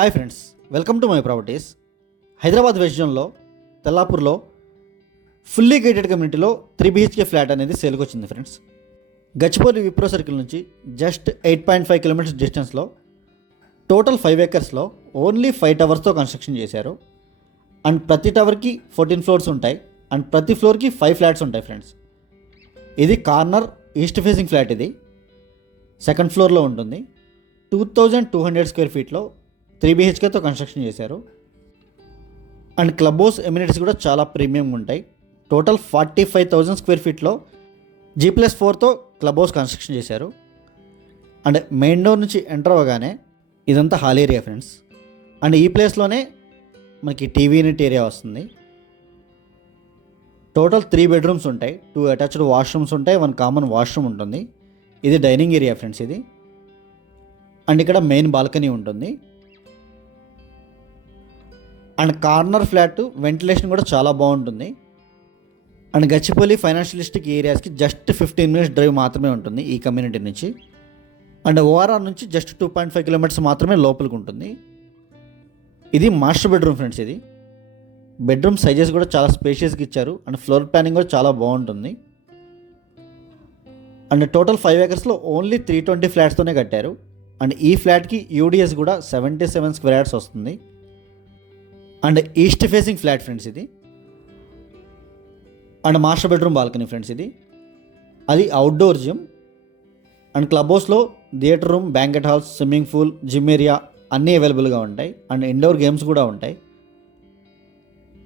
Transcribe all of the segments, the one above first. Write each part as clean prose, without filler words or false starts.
Hi friends, welcome to my properties. Hyderabad west జోన్లో తెల్లాపూర్లో fully gated కమ్యూనిటీలో 3 BHK flat అనేది సేల్కి వచ్చింది ఫ్రెండ్స్. గచ్చిబౌలి విప్రో సర్కిల్ నుంచి జస్ట్ 8.5 కిలోమీటర్స్ డిస్టెన్స్లో టోటల్ 5 acresలో ఓన్లీ 5 టవర్స్తో కన్స్ట్రక్షన్ చేశారు. అండ్ ప్రతి టవర్కి 14 ఫ్లోర్స్ ఉంటాయి అండ్ ప్రతి ఫ్లోర్కి 5 ఫ్లాట్స్ ఉంటాయి ఫ్రెండ్స్. ఇది కార్నర్ ఈస్ట్ ఫేసింగ్ ఫ్లాట్. ఇది సెకండ్ ఫ్లోర్లో ఉంటుంది. 2200 స్క్వేర్ ఫీట్లో 3 BHKతో కన్స్ట్రక్షన్ చేశారు. అండ్ క్లబ్ హౌస్ ఎమ్యూనిటీస్ కూడా చాలా ప్రీమియంగా ఉంటాయి. టోటల్ 45,000 స్క్వేర్ ఫీట్లో G+4తో క్లబ్ హౌస్ కన్స్ట్రక్షన్ చేశారు. అండ్ మెయిన్ డోర్ నుంచి ఎంటర్ అవ్వగానే ఇదంతా హాల్ ఏరియా ఫ్రెండ్స్. అండ్ ఈ ప్లేస్లోనే మనకి టీవీ యూనిట్ ఏరియా వస్తుంది. టోటల్ 3 బెడ్రూమ్స్ ఉంటాయి, 2 అటాచ్డ్ వాష్రూమ్స్ ఉంటాయి, 1 కామన్ వాష్రూమ్ ఉంటుంది. ఇది డైనింగ్ ఏరియా ఫ్రెండ్స్ ఇది. అండ్ ఇక్కడ మెయిన్ బాల్కనీ ఉంటుంది. అండ్ కార్నర్ ఫ్లాట్ వెంటిలేషన్ కూడా చాలా బాగుంటుంది. అండ్ గచ్చిబౌలి ఫైనాన్షియల్ డిస్ట్రిక్ట్ ఏరియాస్కి జస్ట్ 15 minutes డ్రైవ్ మాత్రమే ఉంటుంది ఈ కమ్యూనిటీ నుంచి. అండ్ ఓఆర్ఆర్ నుంచి జస్ట్ 2.5 kilometers మాత్రమే లోపలికి ఉంటుంది. ఇది మాస్టర్ బెడ్రూమ్ ఫ్రెండ్స్. ఇది బెడ్రూమ్ సైజెస్ కూడా చాలా స్పేషియస్గా ఇచ్చారు. అండ్ ఫ్లోర్ ప్లానింగ్ కూడా చాలా బాగుంటుంది. అండ్ టోటల్ 5 acresలో ఓన్లీ 320 ఫ్లాట్స్తోనే కట్టారు. అండ్ ఈ ఫ్లాట్కి యూడిఎస్ కూడా 77 square yards వస్తుంది. And east facing flat friends ఇది. And master bedroom balcony friends ఇది. అది అవుట్డోర్ జిమ్ అండ్ క్లబ్ హౌస్లో theatre room, banquet halls, swimming pool, gym area అన్నీ అవైలబుల్గా ఉంటాయి. అండ్ ఇండోర్ గేమ్స్ కూడా ఉంటాయి.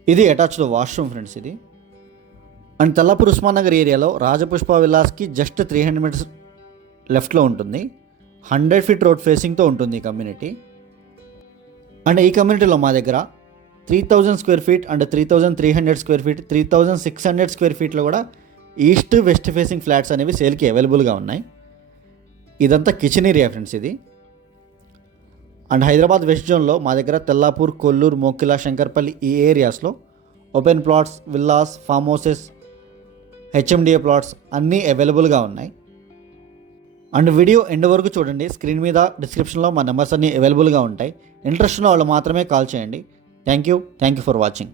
ఇది అటాచ్డ్ వాష్రూమ్ ఫ్రెండ్స్ ఇది. అండ్ తెల్లాపూర్ ఉస్మాన్ నగర్ ఏరియాలో రాజపుష్ప విల్లాస్కి జస్ట్ 300 meters లెఫ్ట్లో ఉంటుంది. 100 feet రోడ్ ఫేసింగ్తో ఉంటుంది ఈ కమ్యూనిటీ. అండ్ ఈ కమ్యూనిటీలో మా దగ్గర 3000 square feet and 3300 square feet, 3600 square ఫీట్లో కూడా ఈస్ట్ వెస్ట్ ఫేసింగ్ ఫ్లాట్స్ అనేవి సేల్కి అవైలబుల్గా ఉన్నాయి. ఇదంతా కిచెన్ ఏరియా ఫ్రెండ్స్ ఇది. అండ్ హైదరాబాద్ వెస్ట్ జోన్లో మా దగ్గర తెల్లాపూర్, కొల్లూరు, మోకిలా, శంకర్పల్లి ఈ ఏరియాస్లో open plots, villas, form houses, HMDA plots అన్నీ అవైలబుల్గా ఉన్నాయి. అండ్ వీడియో ఎండ్ వరకు చూడండి. స్క్రీన్ మీద డిస్క్రిప్షన్లో మా నెంబర్స్ అన్నీ అవైలబుల్గా ఉంటాయి. ఇంట్రెస్ట్ ఉన్న వాళ్ళు మాత్రమే కాల్ చేయండి. Thank you for watching.